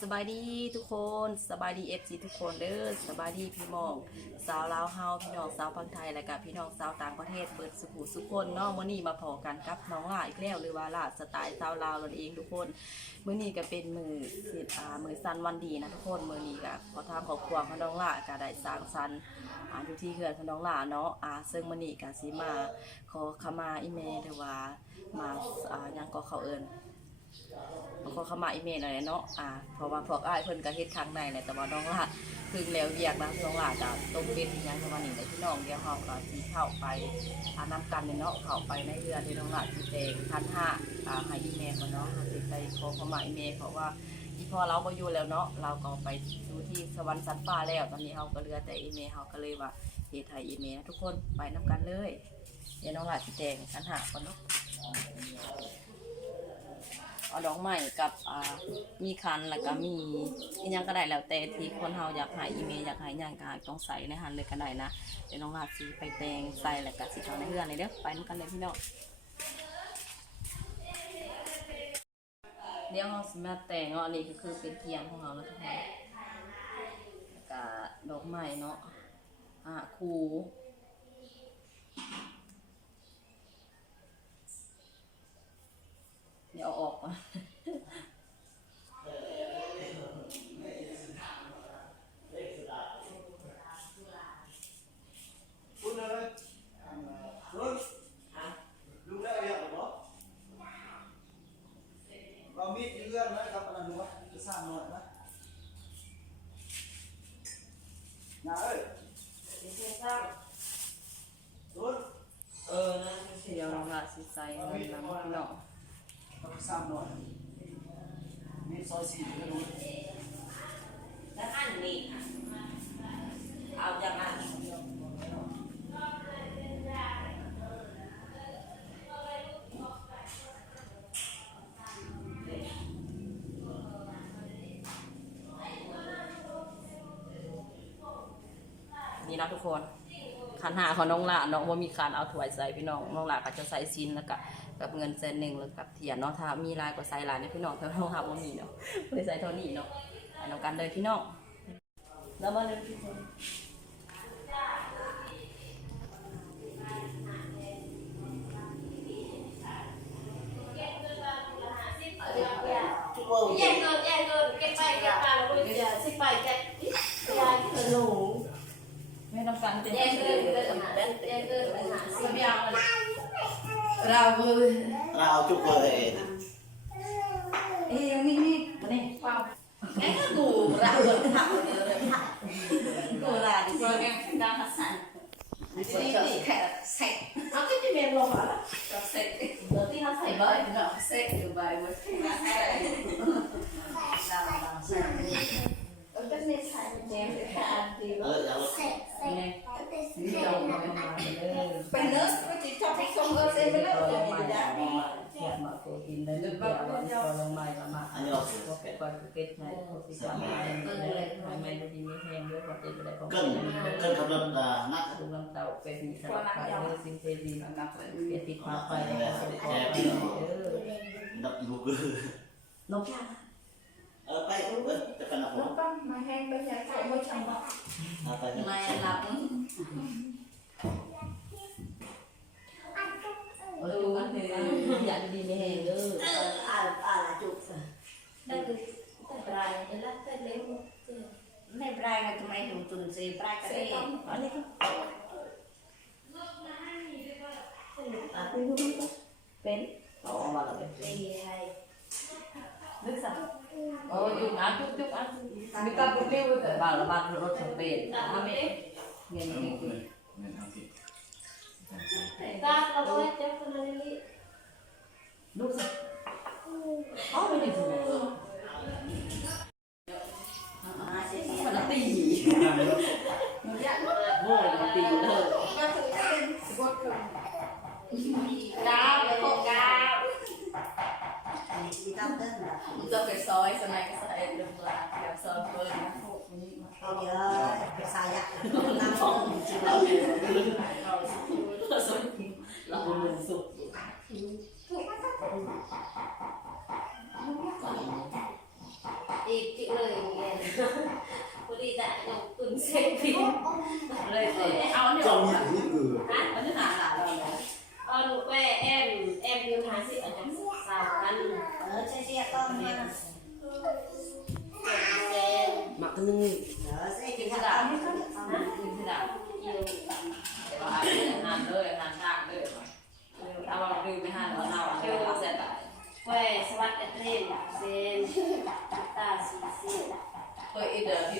สบายดีทุกคนสบายดีเอฟซีทุกคนเด้อสบายดีพี่น้องสาวลาวเฮาพี่น้องสาวพังไทยและกับพี่น้องสาวต่างประเทศเปิดสุขุสุขคนเนาะมื้อนี้มาพอกันกับน้องหลาอีกแล้วหรือว่าล่าสไตล์สาวลาวนั่นเองทุกคนมื้อนี้ก็เป็นมือสิอ่ามือสันวันดีนะทุกคนมื้อนี้ก็ขอทางครอบควของน้องหลาก็ได้สร้างสรรค์อ่าอยู่ที่เขื่อนของน้องหลาเนาะอ่าซึ่งมื้อนี้ก็สิมาขอขมาอีเมลหรือว่ามาอ่ายังก็เขาเอิ้น บางคนเข้ามาอีเมลอะไรเนาะอ่าเพราะว่าพวกอ้ายเพิ่นก็เฮ็ดครั้งในแหละแต่ว่าน้องละถึงแล้วเรียกนะน้องละจะต้มเป็ดอีหยังประมาณนี้เลยพี่น้องเดี๋ยวเฮาก็สิเข้าไปอ่านำกันเนาะเข้าไปในเรือที่น้องล่ะสิแจงพันห้าอ่าให้อีเมลมาเนาะหาสิไปขอเข้ามาอีเมลเพราะว่าอีพอเราบ่อยู่แล้วเนาะเราก็ไปสู่ที่สวรรค์สันฟ้าแล้ว ตอนนี้เฮาก็เหลือแต่อีเมลเฮาก็เลยว่าเฮ็ดให้อีเมลทุกคนไปนํกันเลย เดี๋ยวน้องล่ะสิแจงพันห้าก่อนเนาะ เอาดอกไม้กับอ่ามีคันแล้วก็มีอีหยังก็ได้แล้วแต่ที่คนเฮาอยากให้อีเมลอยากให้หยังก็ต้องใส่ในหันเลยก็ได้นะเดี๋ยวน้องลาสีไปแปลงใส่แล้วก็สิเข้าในเรือนเลยเด้อไปนำกันเลยพี่น้องเดี๋ยวเฮาสิมาแต่งเนาะอันนี้ก็คือเป็นเทียนของเราแล้วทุกคนแล้วก็ดอกไม้เนาะอ่าคูเดี๋ยวเอาออกก่อนคุณเลยรุ่ นลูกได้เรียกหรือเปล่าเร สร้างหน่อยนะนาเอ้ยรุ่นเออนะเดี๋ยวน้องลาสิใส่น้ำพี่น้องเราไปสร้างหน่อยมีซอยสี่ก็รู้แล้วอันนี้อะ เอาจากอันนี่นะทุกคนขันหาของน้องหลาน้องว่ามีการเอาถวยใส่พี่น้อง น้องหลาก็จะใส่ซินแล้วก็ กับเงินเซนหนึ่งแล้วกับเทียนเนาะถ้ามีลายก็ใส่ลายในพี่น้องแต่น้องหาว่มีเนาะเลยใส่เท่านี้เนาะไปน้องกันเลยพี่น้องแล้วมาเลยพี่คนแย่เงินแย่เงินเก็บไปเก็บไปแล้วก็จะสิไปเก็บยายขนมไม่น้องกันเป็นแย่งเงินเงินอาหารแย่งเงินอาหาสิบยางเราเว้ยเราเอาจุกเลย Travou. Travou teu colega. Ei, menino. Vem, fala. É, Dudu. Travou. ดอะไรของเกินเกินกำลังนักดูลำเต่าเป็นมีสลับไปเลยสิ่งที่ดีนักเกียรติความไปแล้วก็ขอเออนักลูกนกยาเออไปเออจะเป็นอะไรแล้วก็มาแห้งไปยาใส่ไม่ใช่หรอกไปไม่หลับดูมันคืออยากดีมีแห้งเด้อ เอออ่าอ่าจุกนั่นคือแต่ปลายนี่ละแต่เล็กในปลายมันทำไมถึงจุน ซีปลายก็ได้อันนี้ก็เป็นเอาออกมาแล้วตีให้นึกสั่งโอ้ยุกอะยุกยุกอะมีการเป็นเร็วแต่บางบางรถสเปนอะไม่เงี้ยนี่คือตาเราก็เจ็บคนนี้ลูกสั่งอ๋อไม่ได้ถูกม Tâm tên là จะไปซอยสมัยก็ใส่เรื่องลาเดี๋ยวซอย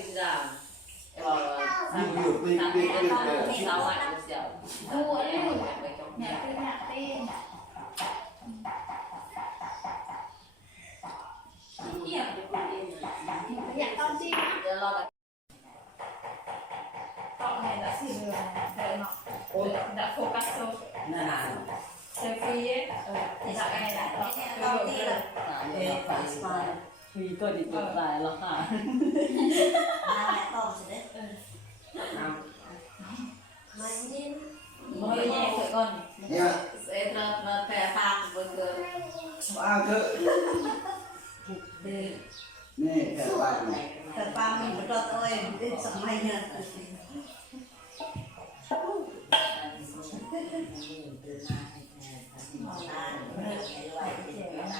อีเดอร์พิซซ่าเออมีเหลือปีกปีกปีกเลยสาววันเสียวดูอันนี้ไปตรงเนี่นี้ ยเป็นเนี่ยเป็นเกี่ยวกับคนเองอยากต้องจีนะเดี๋ยวเราต้องให้ดัชนีเรือเดินเนาะดับโฟกัสโซนานเซลฟี่เออที่ทำให้ได้ก็คือต้องตีละเอ๊ะไปสปามีก็ดีจุดหลายแล้วค่ะมาแม่ต้องสิเด้มันยินมันก็แยกเลยก่อนเนี่ยเอ๊ะเราเราแต่ฟางเบอร์เกอร์มาเถอะนี่แค่ปากนี่แต่ปลามีมันก็ตัวเองเป็นสมัยเนี่ย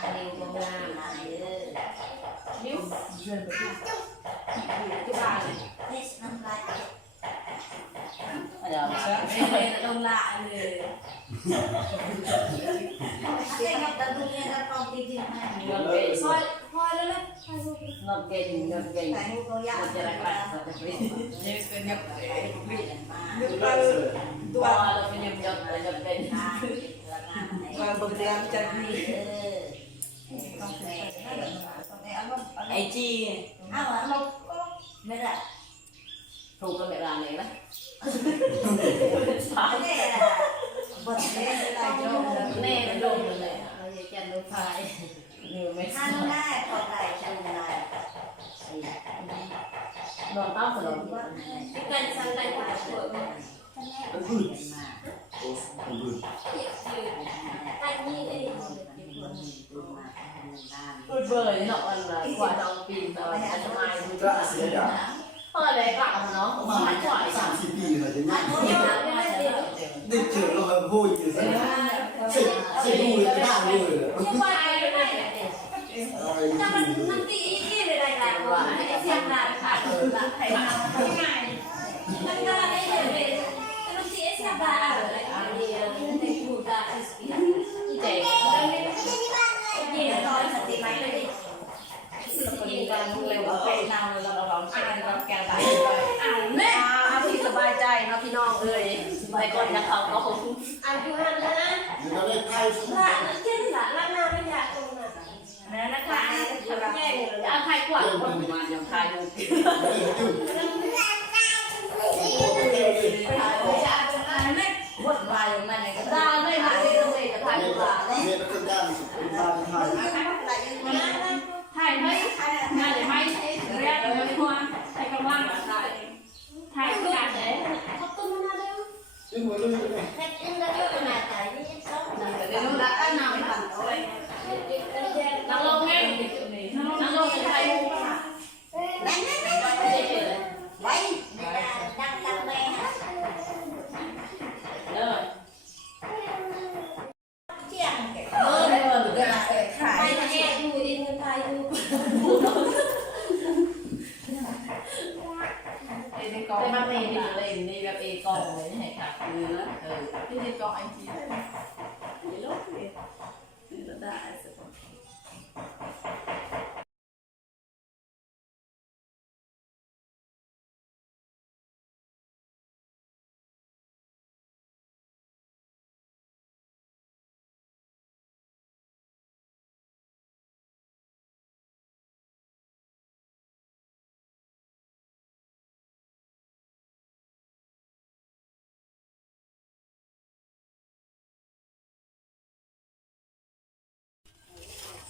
เร็วกว่านิ้วที่บ้านเดี๋ยวไม่ เลยลงละเลยเงินเกยซอยพอแล้วเลยเงินเกยเงินเได้ได้ไปไปสักทีนิ้วเป็นยับดูไปเลยตัวเราเป็นยมยมเลยยมเป็นมาเบิ่งเรียงจะมีไอจีอ้าวเราไม่ได้ถูกกันเวลาไหนนะไม่ได้บทเล่นอะไรโยมแน่มันลงเลยเราจะแกนดูพายเนื้อไม่ท่านได้พอได้ท่านได้นอนเต้าขนมที่กันสังกันกับเปิดมันพืช โอ้มันพืชอันนี้เองพูดเบอร์นี่เนาะวันละกว่าจะปีนเราจะทำไมดูก็เสียอย่างเออเลยกลับเนาะมามาจ่อยสามสี่ปีเลยจะเนี่ยเดี๋ยวไม่ได้เดี๋ยวได้เจอเราพูดอยู่สิสิสิดูเลยได้เลยที่บ้านอะไรไม่ได้อะไรถ้ามันที่มันตีอีกเลยได้ได้ว่าไม่ได้เไรอันนี้มันได้พูดได้สปีดเจ๊เย็นร้อยสติไหมเลยกินกันเร็วไปนำเราเราเราอ่านเราแกงไปอ่านแม่พี่สบายใจนะพี่น้องเลยไปก่อนจะเขาเขาคงอ่านดูหันนะมันก็ได้ไพ่ละเช่นละละนาไม่อยากตรงนั้นนะนะคะแม่เลยเอาใครกว่าคนมาอย่างใครดูไปหาไม่อยากตรงนั้น ไม่บทบาทอย่างนั้นก็ได้ไม่หาที่ต้องไปกับใครเมีดียกว่าเมียเป็นด้านเป็นด้านไทยถ่ายไม่งานไม่เรียกเลยหัวใช้คำว่าถ่ายถ่ายงานไหนเขาตุ้มมาเลยซึ่งมันรู้เลย แค่ตึ้งแล้วก็มาแต่ยี่สิบสอง เดี๋ยวเราตั้งนำค่ะนั่งลงแม่นั่งลงเป็นใครดูค่ะไม่ได้เจอ ไว้ ดังดังแม่ เออ เที่ยง เออได้เงินเดือนละ ขาย ไปแค่ดูอินไทยดู เอ็นกองแต่มันเลยนี่แบบเอกองเลยให้ค่ะคือเออเอ็นกองไอจี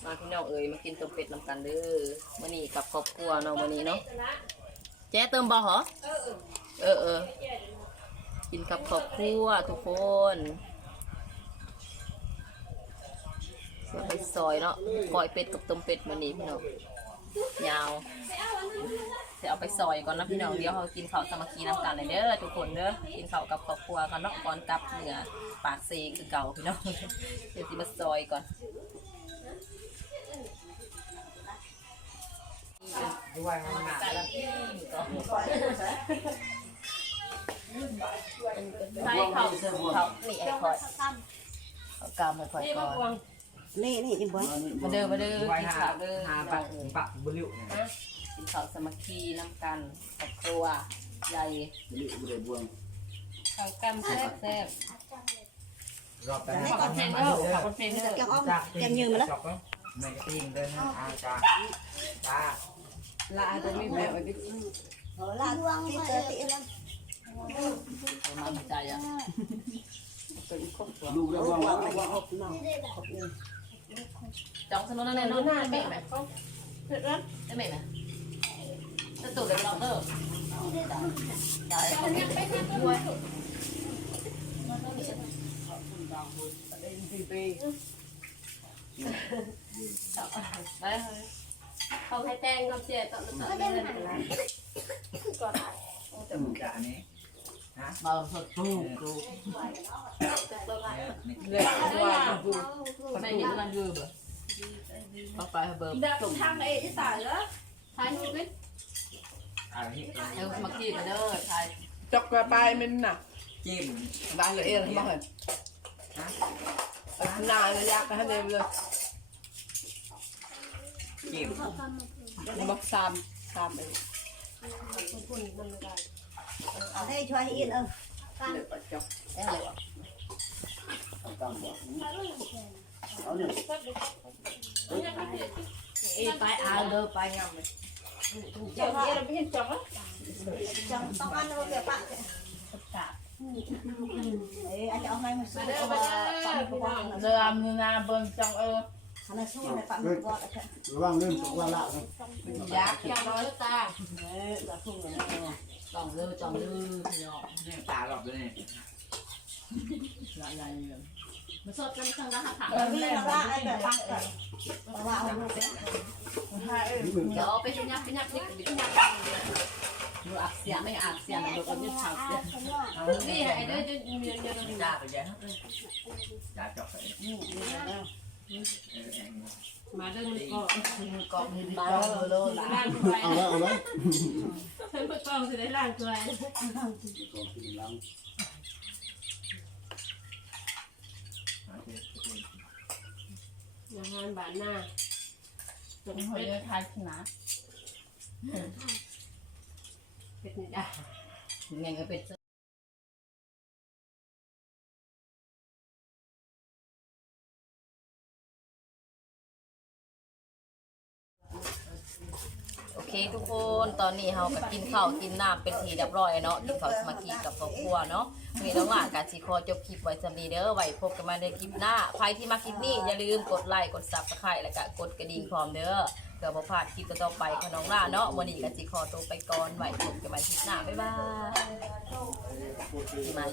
มาพี่น้องเอ๋ยมากินต้มเป็ดน้ำกันเด้อมื้อนี้กับครอบครัวเนาะมื้อนี้เนาะแจ๊เติมบ่เหรอเออเออกินกับครอบครัวทุกคนเสียไปซอยเนาะก้อยเป็ดกับต้มเป็ดมื้อนี้พี่น้องยาวเดี๋ยวเอาไปซอยก่อนนะพี่น้องเดี๋ยวเขากินข้าวสมัคคีน้ำกันเลยเด้อทุกคนเด้อกินข้าวกับครอบครัวกันเนาะก่อนกลับเหนือปากเซคือเก่าพี่น้องเดี๋ยวสิมาซอยก่อน ด้วยมันหนักแต่ที่ก็ใส่เขาเขานี่ไอ้คอยเอากำไอ้คอยนี่ก่อนนี่นี่จิบอยมาเด้อมาเด้อด้วยกินหาข้าวเด้อหาปักปักบุริวเนี่ยกินข้าวสามัคคีน้ำกันครอบครัวใหญ่บุริวบุริวบวงข้าวกำแซ่บแซ่บรอบแต่ขอบคุณเพลงเด้อขอบเพลงเด้อแกงอ้อมแกงยืมมาแล้วไม่กระติ้งเดินอาจ้าจ้าจ้า ดที่เจอที่แล้วประมาณใจอะดูเรื่องว่างวาว่างงไปหกน้องจองสนุนนั่น หนู่นูนหน้าได้ไหมแม่แบบเขาเผ็ดร้อนได้ไหมนะจะตุ่นเลยลองเด้อได้เอาเนี่ยไปทำด้วยได้เขาให้แตงกับเสียต่อต่อได้ไหมก่อนจมูกจ้านี้มาสดตู้ตู้เลือดด้วยอะไม่มีมันยืมเหรอเข้าไปเบอร์ดับทางเอที่ตายแล้วทายหูกันอะไรนี่เอวสมัครที่มาเด้อชายจกกระปายมันน่ะจิ้มบ้านเราเองมาเห็นนานเลยยากกันให้เดิมเลย จิ้มบอกสามสามเองเอาให้ช่วยอินเออเดี๋ยวก็จบเอ้อะไรวะเอ้ไปเอาเด้อไปงามเลยเจ้าเนี่ยเราไม่เห็นจังอะจังต้องอันเราเดี๋ยวปะเอ้อาจจะเอาไงมาสู้มาเด้อเอามามาเด้อปั้นพี่กน้วาองงเรือมือนาเบิ่งจังเออ ขณะสู้ในปั้นกวางระวังเรื่องตกว่าละนะยากอย่าน้อยตาเออเราสู้กันนะจองเด้อจองเด้อพี่น้องเนี่ยตาหลบเลยเนี่ยละลายเลยมาสดกันทางด้านขาเออวิ่งมาว่าไอ้แบบปั้นกันว่าเอาลูกนี่มึงเดี๋ยวไปยับยับยับยับยับดูอักเสียงไม่อักเสียงดูคนที่ชาวเสียงนี่ไอ้เด้อจะมีเงินเดือนจ้าไปแย่จ้าจอกไปเออ มาเด้อมันก็มือกองมือบ้าโลละล่างตัวเอาละเอาละเพิ่นเปิดกองสิได้ล่างตัวอย่างงานบานหน้าจนเป็ดเลือไทยชนะเป็ดนี่ได้ไงก็เป็นโอ ทุกคนตอนนี้เราก็กินข้าวกินน้ำเป็นทีเรียบร้อยเนาะกินข้าวสมัคคีกับครอบครัวเนาะมีน้องหลานการสิขอจบคลิปไว้สำนีเด้อไว้พบกันมาในคลิปหน้าใครที่มาคลิปนี้อย่าลืมกดไลค์กดซับสไครต์แล้วก็กดกระดิ่งพร้อมเด้อเพื่อบ่พลาดคลิปต่อไปของน้องหล่าเนาะวันนี้ก็สิขอตัวไปก่อนไว้พบกันม่คลิปหน้าบ๊ายบายมา